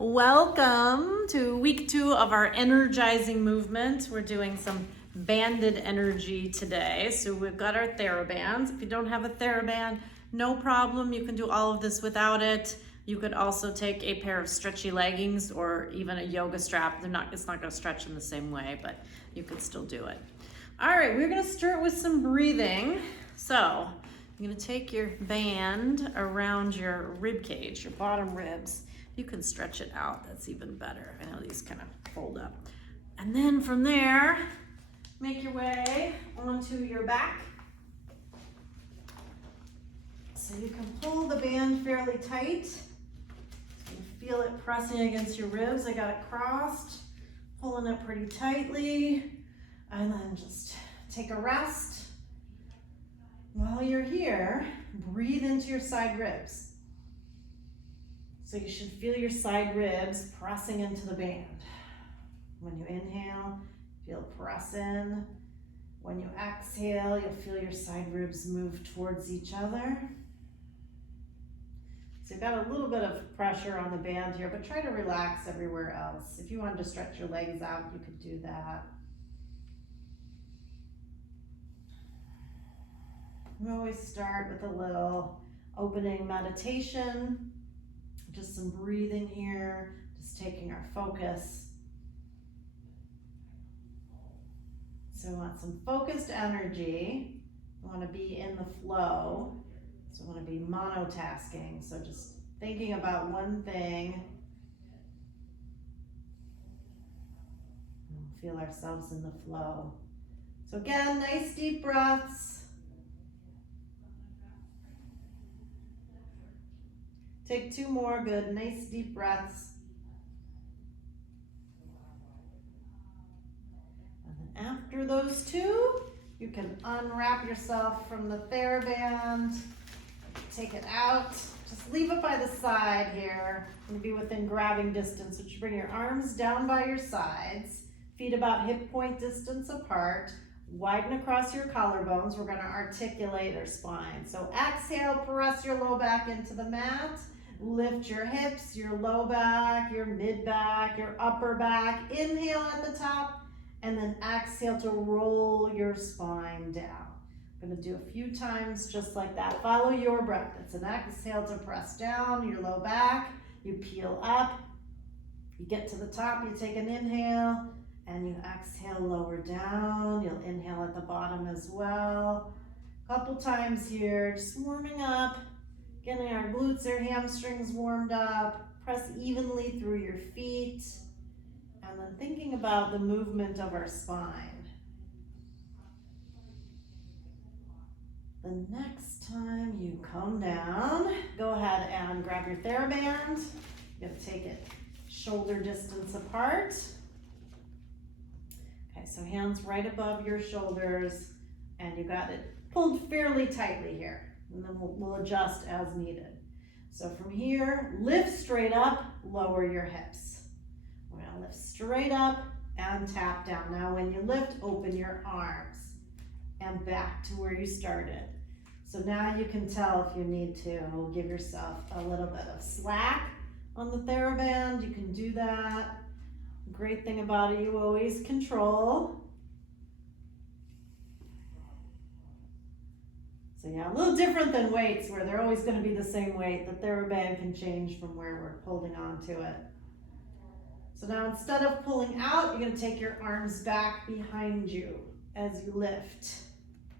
Welcome to week 2 of our energizing movement. We're doing some banded energy today. So we've got our TheraBands. If you don't have a TheraBand, no problem. You can do all of this without it. You could also take a pair of stretchy leggings or even a yoga strap. It's not going to stretch in the same way, but you could still do it. All right, we're going to start with some breathing. So you're going to take your band around your rib cage, your bottom ribs. You can stretch it out, that's even better. I know these kind of fold up. And then from there, make your way onto your back. So you can pull the band fairly tight. So you feel it pressing against your ribs. I got it crossed, pulling it pretty tightly. And then just take a rest. While you're here, breathe into your side ribs. So you should feel your side ribs pressing into the band. When you inhale, feel press in. When you exhale, you'll feel your side ribs move towards each other. So you've got a little bit of pressure on the band here, but try to relax everywhere else. If you wanted to stretch your legs out, you could do that. We always start with a little opening meditation. Just some breathing here, just taking our focus. So we want some focused energy. We want to be in the flow. So we want to be monotasking. So just thinking about one thing. And feel ourselves in the flow. So again, nice deep breaths. Take 2 more, good, nice deep breaths. And then after those 2, you can unwrap yourself from the TheraBand, take it out, just leave it by the side here. You're gonna be within grabbing distance, so you bring your arms down by your sides, feet about hip point distance apart, widen across your collarbones. We're gonna articulate our spine. So exhale, press your low back into the mat. Lift your hips, your low back, your mid back, your upper back. Inhale at the top, and then exhale to roll your spine down. I'm gonna do a few times just like that. Follow your breath. It's an exhale to press down your low back. You peel up. You get to the top, you take an inhale, and you exhale, lower down. You'll inhale at the bottom as well. A couple times here, just warming up. Getting our glutes or hamstrings warmed up. Press evenly through your feet. And then thinking about the movement of our spine. The next time you come down, go ahead and grab your TheraBand. You're gonna take it shoulder distance apart. Okay, so hands right above your shoulders, and you got it pulled fairly tightly here. And then we'll adjust as needed. So from here, lift straight up, lower your hips. We're gonna lift straight up and tap down. Now when you lift, open your arms and back to where you started. So now you can tell if you need to give yourself a little bit of slack on the TheraBand. You can do that. Great thing about it, you always control. So yeah, a little different than weights where they're always going to be the same weight. The TheraBand can change from where we're holding on to it. So now instead of pulling out, you're going to take your arms back behind you as you lift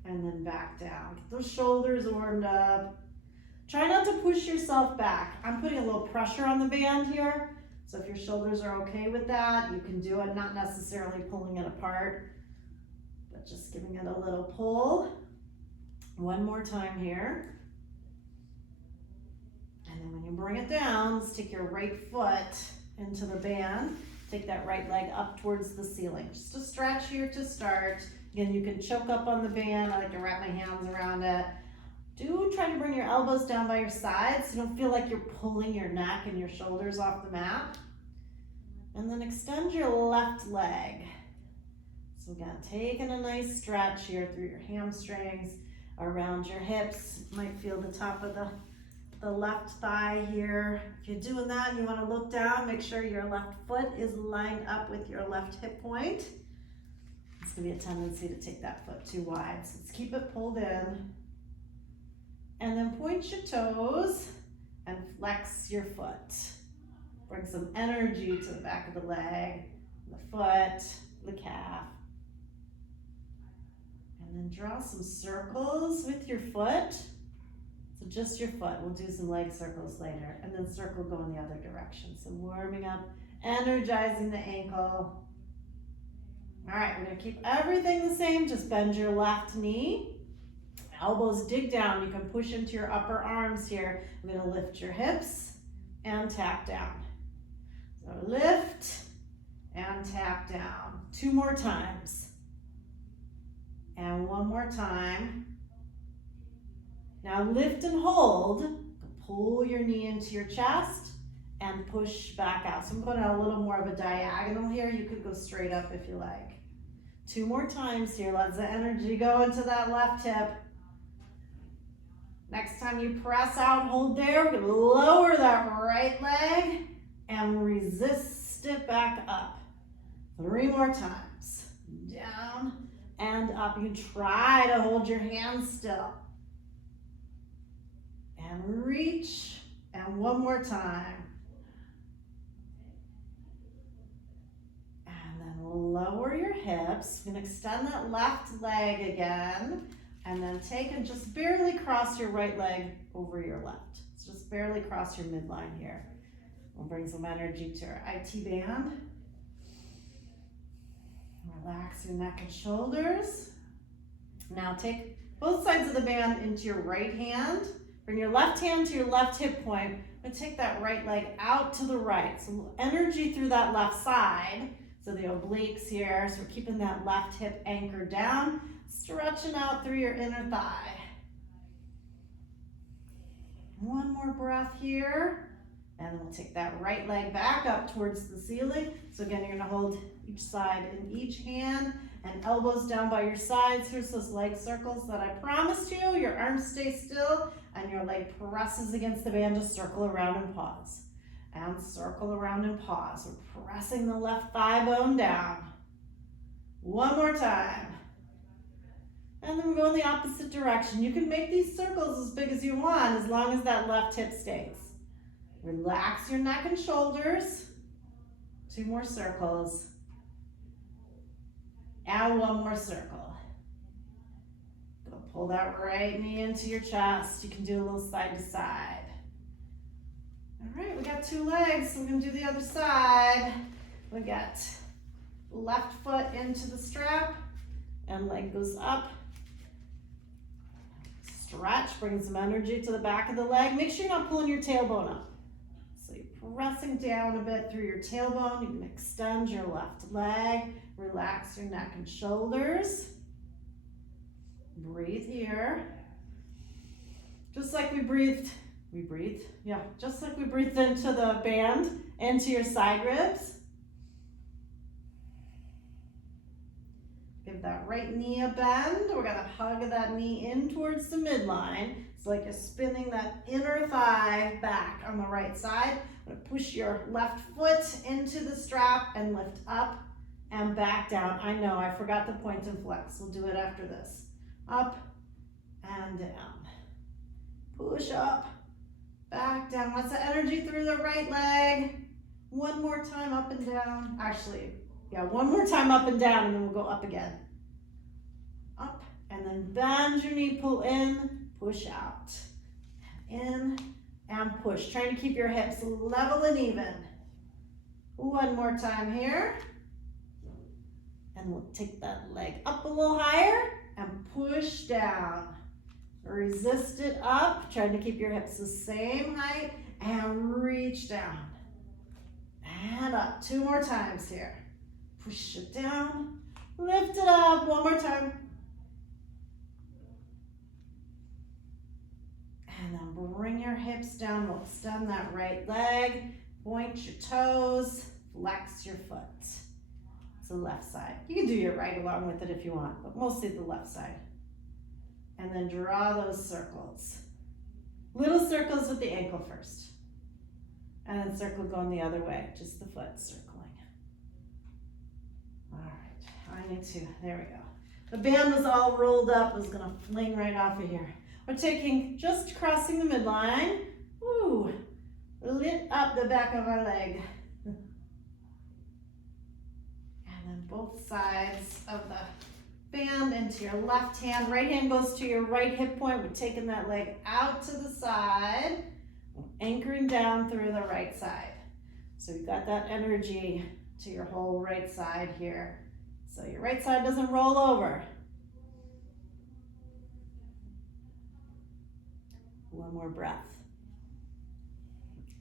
and then back down. Get those shoulders warmed up. Try not to push yourself back. I'm putting a little pressure on the band here. So if your shoulders are okay with that, you can do it, not necessarily pulling it apart, but just giving it a little pull. One more time here. And then when you bring it down, stick your right foot into the band. Take that right leg up towards the ceiling. Just a stretch here to start. Again, you can choke up on the band. I like to wrap my hands around it. Do try to bring your elbows down by your sides so you don't feel like you're pulling your neck and your shoulders off the mat. And then extend your left leg. So again, taking a nice stretch here through your hamstrings, around your hips. You might feel the top of the the left thigh here. If you're doing that and you want to look down, make sure your left foot is lined up with your left hip point. It's going to be a tendency to take that foot too wide, so let's keep it pulled in. And then point your toes and flex your foot. Bring some energy to the back of the leg, the foot, the calf. And then draw some circles with your foot. So just your foot. We'll do some leg circles later. And then circle go in the other direction. So warming up, energizing the ankle. All right, we're gonna keep everything the same. Just bend your left knee. Elbows dig down. You can push into your upper arms here. I'm gonna lift your hips and tap down. So lift and tap down. 2 more times. And 1 more time. Now lift and hold. Pull your knee into your chest and push back out. So I'm going a little more of a diagonal here. You could go straight up if you like. 2 more times here. Let the energy go into that left hip. Next time you press out, hold there. We're going to lower that right leg and resist it back up. 3 more times. Down and up. You try to hold your hands still. And reach. And 1 more time. And then lower your hips. You can extend that left leg again. And then take and just barely cross your right leg over your left. So just barely cross your midline here. We'll bring some energy to our IT band. Relax your neck and shoulders. Now take both sides of the band into your right hand. Bring your left hand to your left hip point, and take that right leg out to the right. So energy through that left side. So the obliques here. So we're keeping that left hip anchored down, stretching out through your inner thigh. 1 more breath here. And then we'll take that right leg back up towards the ceiling. So again, you're gonna hold each side in each hand and elbows down by your sides. Here's those leg circles that I promised you. Your arms stay still and your leg presses against the band. Just circle around and pause. And circle around and pause. We're pressing the left thigh bone down. 1 more time. And then we go in the opposite direction. You can make these circles as big as you want as long as that left hip stays. Relax your neck and shoulders. 2 more circles. And 1 more circle. Go pull that right knee into your chest. You can do a little side to side. All right, we got 2 legs, so we're gonna do the other side. We got left foot into the strap and leg goes up. Stretch, bring some energy to the back of the leg. Make sure you're not pulling your tailbone up. So you're pressing down a bit through your tailbone. You can extend your left leg. Relax your neck and shoulders. Breathe here. Just like we breathed just like we breathed into the band, into your side ribs. Give that right knee a bend. We're gonna hug that knee in towards the midline. It's like you're spinning that inner thigh back on the right side. I'm gonna push your left foot into the strap and lift up and back down. I know, I forgot the point and flex. We'll do it after this. Up and down. Push up, back down. Lots of energy through the right leg. 1 more time up and down. Actually, yeah, 1 more time up and down, and then we'll go up again. Up, and then bend your knee, pull in, push out. In and push. Trying to keep your hips level and even. 1 more time here. And we'll take that leg up a little higher and push down. Resist it up. Trying to keep your hips the same height and reach down. And up. 2 more times here. Push it down. Lift it up. 1 more time. And then bring your hips down. We'll extend that right leg. Point your toes. Flex your foot. It's the left side. You can do your right along with it if you want, but mostly the left side. And then draw those circles. Little circles with the ankle first. And then circle going the other way, just the foot circling. All right, I need to, there we go. The band was all rolled up, it was gonna fling right off of here. We're taking, just crossing the midline. Woo, lit up the back of our leg. And then both sides of the band into your left hand. Right hand goes to your right hip point. We're taking that leg out to the side, anchoring down through the right side. So you've got that energy to your whole right side here. So your right side doesn't roll over. One more breath.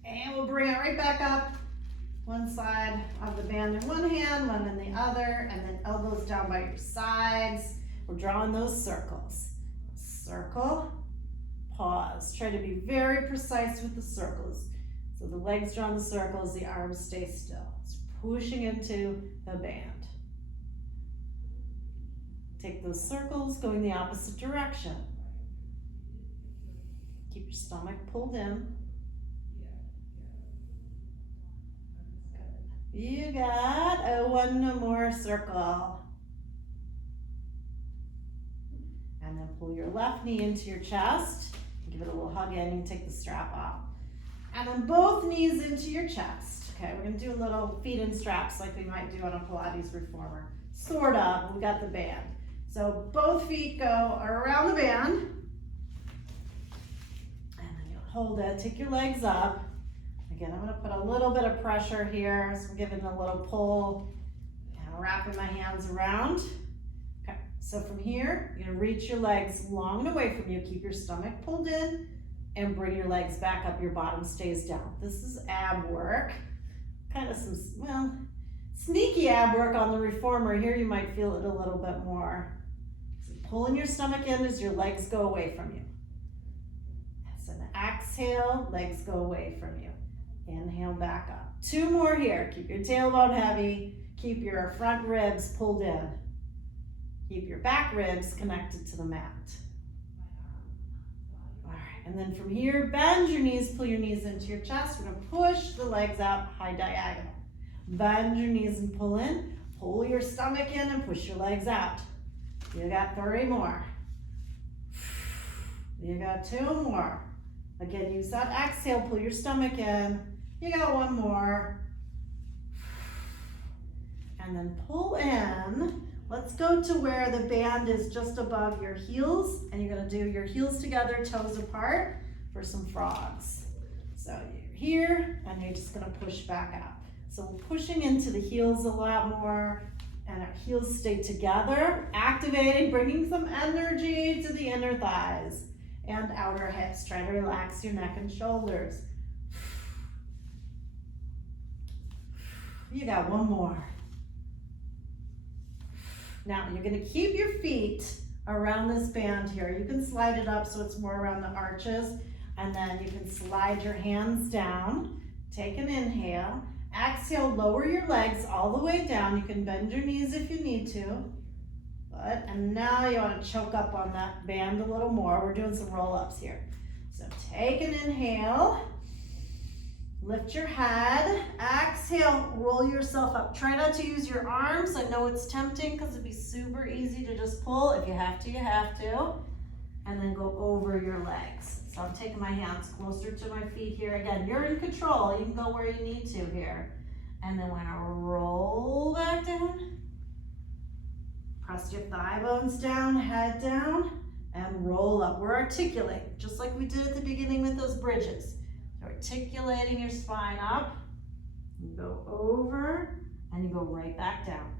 And we'll bring it right back up. One side of the band in one hand, one in the other, and then elbows down by your sides. We're drawing those circles. Circle, pause. Try to be very precise with the circles. So the legs draw in the circles, the arms stay still. It's pushing into the band. Take those circles going the opposite direction. Keep your stomach pulled in. You got one more circle. And then pull your left knee into your chest. Give it a little hug in. You can take the strap off. And then both knees into your chest. Okay, we're gonna do a little feet in straps like we might do on a Pilates reformer. Sort of, we got the band. So both feet go around the band. And then you'll hold it, take your legs up. Again, I'm gonna put a little bit of pressure here, so I'm giving a little pull and wrapping my hands around. Okay, so from here, you're gonna reach your legs long and away from you. Keep your stomach pulled in and bring your legs back up. Your bottom stays down. This is ab work. Kind of some, well, sneaky ab work on the reformer. Here you might feel it a little bit more. So pulling your stomach in as your legs go away from you. As an exhale, legs go away from you. Inhale back up. Two more here. Keep your tailbone heavy. Keep your front ribs pulled in. Keep your back ribs connected to the mat. All right, and then from here, bend your knees, pull your knees into your chest. We're gonna push the legs out high diagonal. Bend your knees and pull in. Pull your stomach in and push your legs out. You got 3 more. You got 2 more. Again, use that exhale, pull your stomach in. You got 1 more. And then pull in. Let's go to where the band is just above your heels, and you're gonna do your heels together, toes apart for some frogs. So you're here, and you're just gonna push back out. So we're pushing into the heels a lot more, and our heels stay together, activating, bringing some energy to the inner thighs and outer hips. Try to relax your neck and shoulders. You got 1 more. Now you're gonna keep your feet around this band here. You can slide it up so it's more around the arches, and then you can slide your hands down. Take an inhale. Exhale, lower your legs all the way down. You can bend your knees if you need to. Good. And now you want to choke up on that band a little more. We're doing some roll-ups here. So take an inhale. Lift your head. Exhale, roll yourself up. Try not to use your arms. I know it's tempting because it'd be super easy to just pull. If you have to, you have to. And then go over your legs. So I'm taking my hands closer to my feet here. Again, you're in control. You can go where you need to here. And then we're gonna roll back down. Press your thigh bones down, head down, and roll up. We're articulating, just like we did at the beginning with those bridges. So articulating your spine up. You go over, and you go right back down.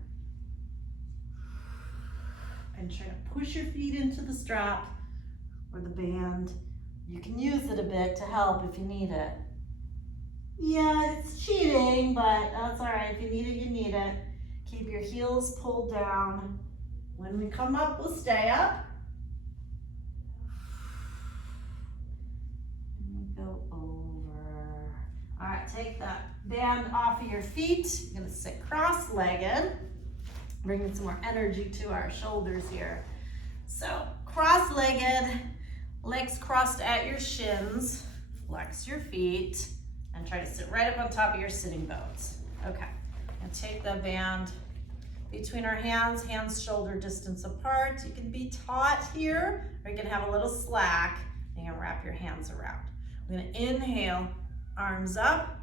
And try to push your feet into the strap or the band. You can use it a bit to help if you need it. Yeah, it's cheating, but that's all right. If you need it, you need it. Keep your heels pulled down. When we come up, we'll stay up. And we go over. All right, take that band off of your feet. You're gonna sit cross-legged, bringing some more energy to our shoulders here. So cross-legged, Legs crossed at your shins. Flex your feet and try to sit right up on top of your sitting bones. Okay, and take the band between our hands, hands shoulder distance apart. You can be taut here, or you can have a little slack. And you're gonna wrap your hands around. We're gonna inhale, arms up,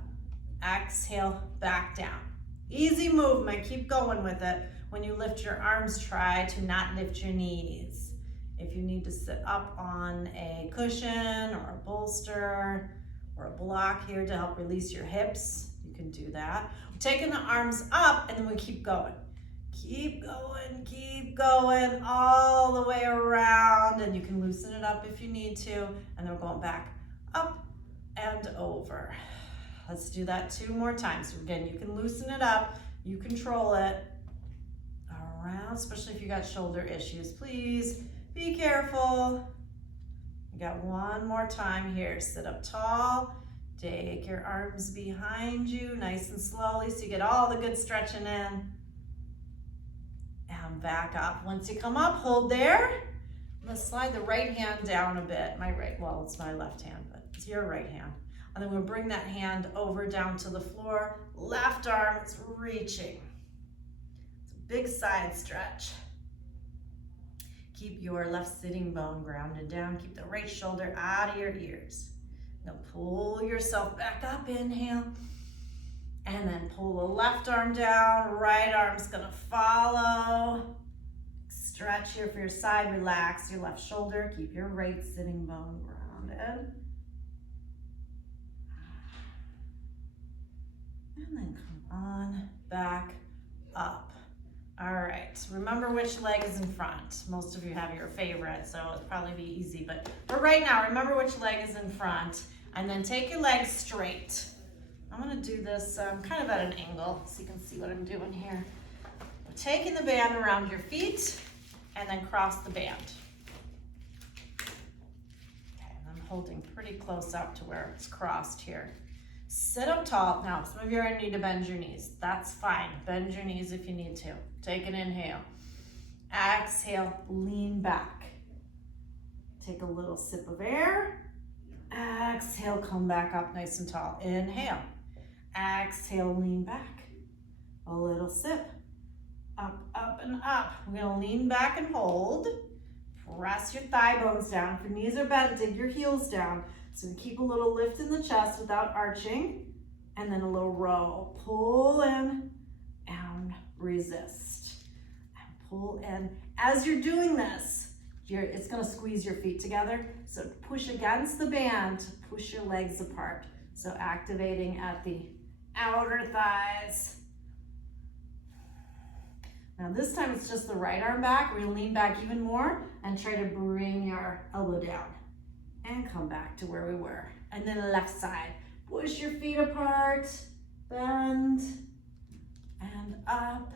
exhale, back down. Easy movement, keep going with it. When you lift your arms, try to not lift your knees. If you need to sit up on a cushion or a bolster or a block here to help release your hips, you can do that. We're taking the arms up and then we keep going. Keep going all the way around, and you can loosen it up if you need to, and then we're going back up and over. Let's do that 2 more times. So again, you can loosen it up, you control it around, especially if you got shoulder issues. Please be careful. You got 1 more time here. Sit up tall, take your arms behind you nice and slowly so you get all the good stretching in. And back up. Once you come up, hold there. I'm gonna slide the right hand down a bit. It's my left hand, but it's your right hand. And then we'll bring that hand over down to the floor. Left arm is reaching. It's a big side stretch. Keep your left sitting bone grounded down. Keep the right shoulder out of your ears. Now pull yourself back up, inhale. And then pull the left arm down, right arm's gonna follow. Stretch here for your side, relax your left shoulder, keep your right sitting bone grounded. And then come on back up. All right, remember which leg is in front. Most of you have your favorite, so it'll probably be easy, but for right now, remember which leg is in front, and then take your legs straight. I'm gonna do this kind of at an angle so you can see what I'm doing here. We're taking the band around your feet and then cross the band. Okay, and I'm holding pretty close up to where it's crossed here. Sit up tall. Now, some of you are gonna need to bend your knees. That's fine. Bend your knees if you need to. Take an inhale. Exhale, lean back. Take a little sip of air. Exhale, come back up nice and tall. Inhale. Exhale, lean back. A little sip. Up, up, and up. We're gonna lean back and hold. Press your thigh bones down. If your knees are bent, dig your heels down. So keep a little lift in the chest without arching. And then a little roll. Pull in and resist. And pull in. As you're doing this, it's gonna squeeze your feet together. So push against the band, push your legs apart. So activating at the outer thighs. Now this time it's just the right arm back. We're gonna lean back even more and try to bring your elbow down and come back to where we were. And then left side, push your feet apart, bend and up,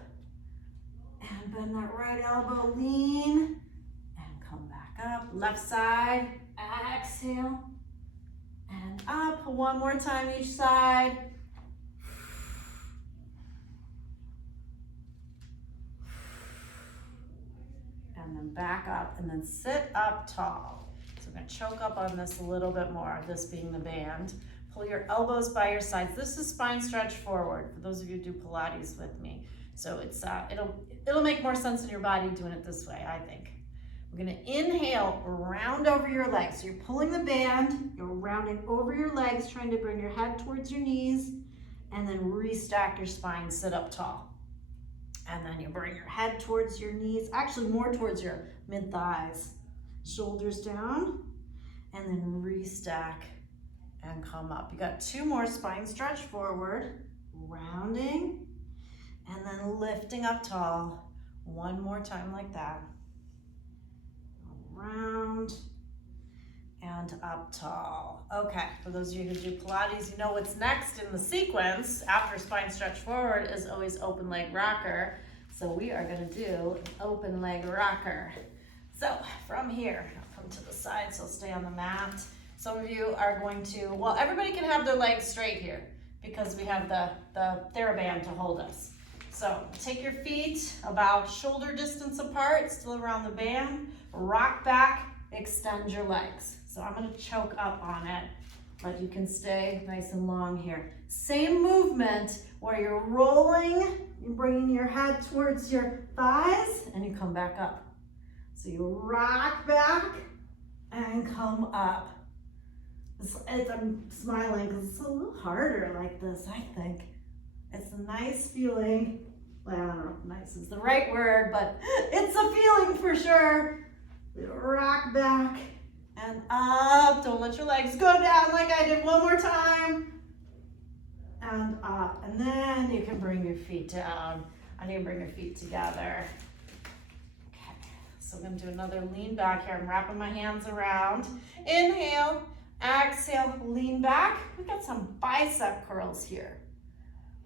and bend that right elbow, lean, and come back up. Left side, exhale, and up. 1 more time each side. And then back up, and then sit up tall. So I'm gonna choke up on this a little bit more, this being the band. Pull your elbows by your sides. This is spine stretch forward, for those of you who do Pilates with me. So it's it'll make more sense in your body doing it this way, I think. We're gonna inhale, round over your legs. So you're pulling the band, you're rounding over your legs, trying to bring your head towards your knees, and then restack your spine, sit up tall. And then you bring your head towards your knees, actually more towards your mid-thighs. Shoulders down, and then restack and come up. You got 2 more, spine stretch forward, rounding, and then lifting up tall. 1 more time like that. Around and up tall. Okay, for those of you who do Pilates, you know what's next in the sequence after spine stretch forward is always open leg rocker. So we are gonna do an open leg rocker. So from here, I'll come to the side, so stay on the mat. Some of you are going to, well, everybody can have their legs straight here because we have the TheraBand to hold us. So take your feet about shoulder distance apart, still around the band, rock back extend your legs. So I'm gonna choke up on it, but you can stay nice and long here. Same movement where you're rolling, you're bringing your head towards your thighs, and you come back up. So you rock back and come up. I'm smiling because it's a little harder like this, I think. It's a nice feeling. Well, I don't know if nice is the right word, but it's a feeling for sure. Rock back and up. Don't let your legs go down like I did. One more time. And up. And then you can bring your feet down. And you can bring your feet together. Okay. So I'm going to do another lean back here. I'm wrapping my hands around. Inhale. Exhale. Lean back. We got some bicep curls here.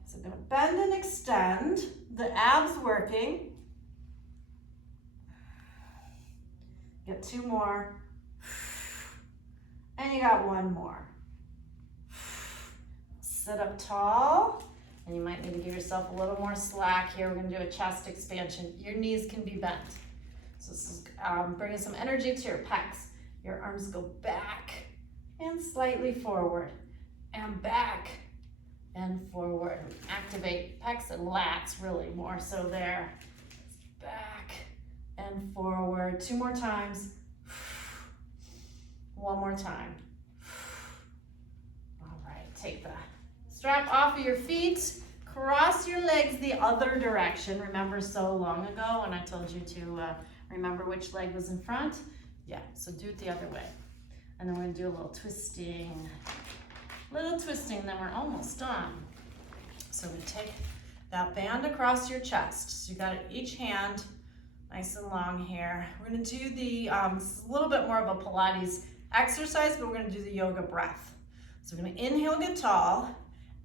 So I'm going to bend and extend. The abs working. Get 2 more. And you got 1 more. Sit up tall. And you might need to give yourself a little more slack here. We're going to do a chest expansion. Your knees can be bent. So this is bringing some energy to your pecs. Your arms go back and slightly forward. And back and forward. Activate pecs and lats really more so there. Back and forward. 2 more times. 1 more time. All right, take the strap off of your feet. Cross your legs the other direction. Remember so long ago when I told you to remember which leg was in front? Yeah, so do it the other way. And then we're gonna do a little twisting. Then we're almost done. So we take that band across your chest. So you got it each hand, nice and long here. We're gonna do the, this is a little bit more of a Pilates exercise, but we're gonna do the yoga breath. So we're gonna inhale, get tall,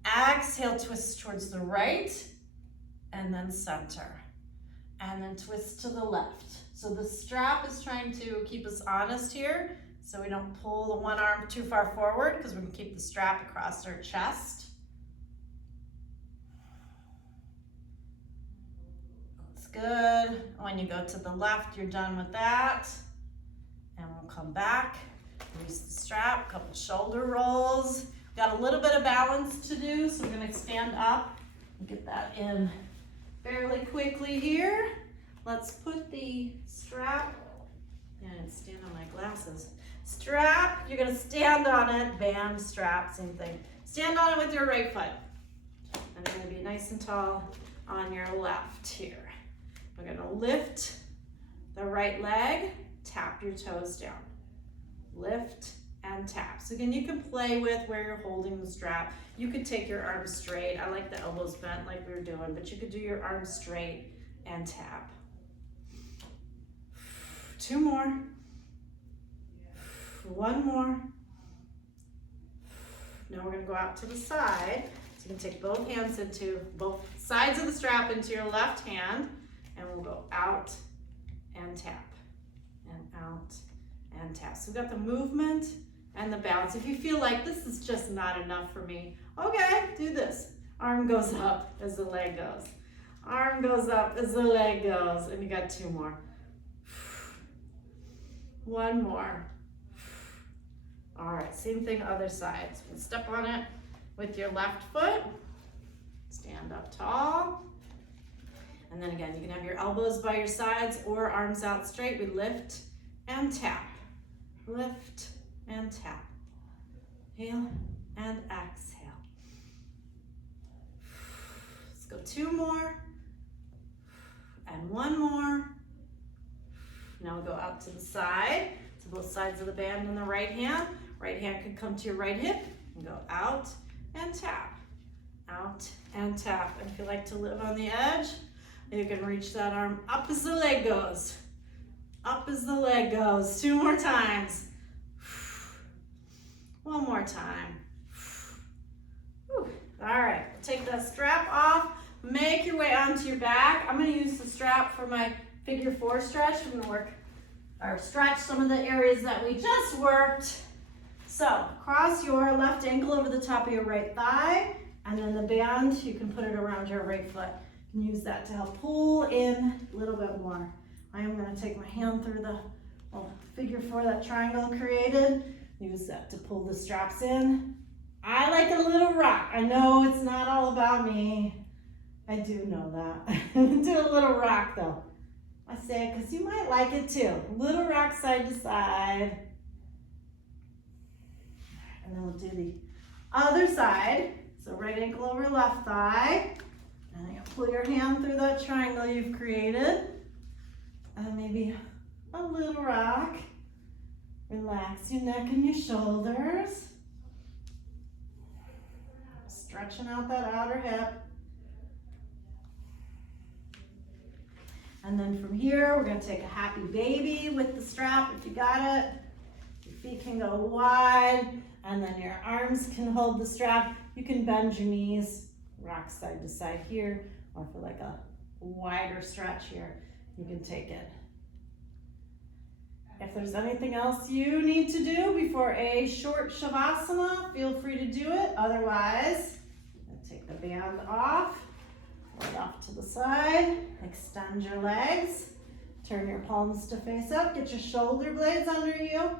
exhale, twist towards the right, and then center. And then twist to the left. So the strap is trying to keep us honest here, so we don't pull the one arm too far forward, because we're gonna keep the strap across our chest. That's good. When you go to the left, you're done with that. And we'll come back, release the strap, couple shoulder rolls. Got a little bit of balance to do, so we're gonna stand up and get that in fairly quickly here. Let's put the strap, and stand on my glasses. Strap, you're gonna stand on it, band, strap, same thing. Stand on it with your right foot. And you're gonna be nice and tall on your left here. We're gonna lift the right leg, tap your toes down. Lift and tap. So again, you can play with where you're holding the strap. You could take your arms straight. I like the elbows bent like we were doing, but you could do your arms straight and tap. 2 more. 1 more. Now we're gonna go out to the side. So you can take both hands into both sides of the strap into your left hand, and we'll go out and tap, and out and tap. So we've got the movement and the balance. If you feel like this is just not enough for me, okay, do this. Arm goes up as the leg goes. Arm goes up as the leg goes. And you got 2 more. 1 more. All right, same thing other side. So you step on it with your left foot. Stand up tall. And then again, you can have your elbows by your sides or arms out straight. We lift and tap. Lift and tap. Inhale and exhale. Let's go 2 more. And 1 more. Now we'll go out to the side. So both sides of the band in the right hand. Right hand can come to your right hip and go out and tap. Out and tap. And if you like to live on the edge, you can reach that arm up as the leg goes. Up as the leg goes. 2 more times. 1 more time. Whew. All right, take that strap off. Make your way onto your back. I'm gonna use the strap for my figure 4 stretch. I'm gonna work or stretch some of the areas that we just worked. So cross your left ankle over the top of your right thigh, and then the band, you can put it around your right foot. You can use that to help pull in a little bit more. I am gonna take my hand through the Oh, figure 4, that triangle created, use that to pull the straps in. I like a little rock. I know it's not all about me. I do know that. Do a little rock though. I say it because you might like it too. Little rock side to side. And then we'll do the other side. So right ankle over left thigh. And then you'll pull your hand through that triangle you've created. And maybe a little rock. Relax your neck and your shoulders. Stretching out that outer hip. And then from here, we're gonna take a happy baby with the strap if you got it. Your feet can go wide, and then your arms can hold the strap. You can bend your knees, rock side to side here, or for like a wider stretch here, you can take it. If there's anything else you need to do before a short shavasana, feel free to do it. Otherwise, take the band off. Right off to the side, extend your legs, turn your palms to face up, get your shoulder blades under you,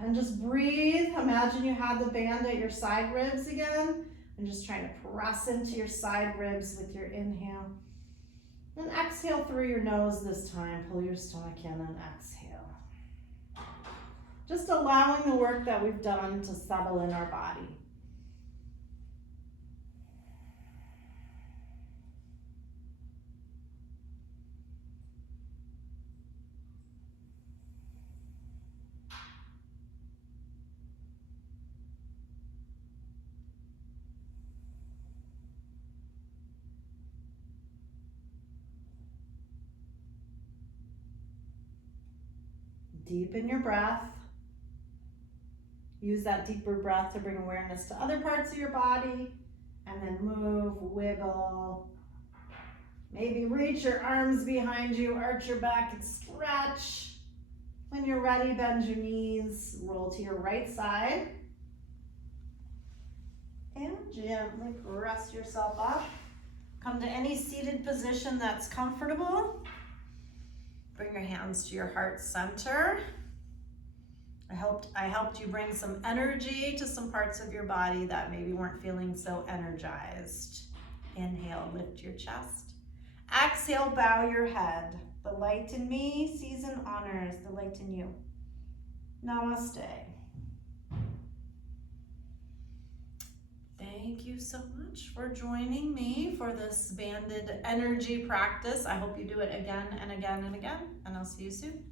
and just breathe. Imagine you have the band at your side ribs again, and just trying to press into your side ribs with your inhale. And exhale through your nose this time, pull your stomach in and exhale. Just allowing the work that we've done to settle in our body. Deepen your breath. Use that deeper breath to bring awareness to other parts of your body, and then move, wiggle. Maybe reach your arms behind you, arch your back and stretch. When you're ready, bend your knees, roll to your right side, and gently press yourself up. Come to any seated position that's comfortable. Bring your hands to your heart center. I helped you bring some energy to some parts of your body that maybe weren't feeling so energized. Inhale, lift your chest. Exhale, bow your head. The light in me sees and honors the light in you. Namaste. Thank you so much for joining me for this banded energy practice. I hope you do it again and again and again, and I'll see you soon.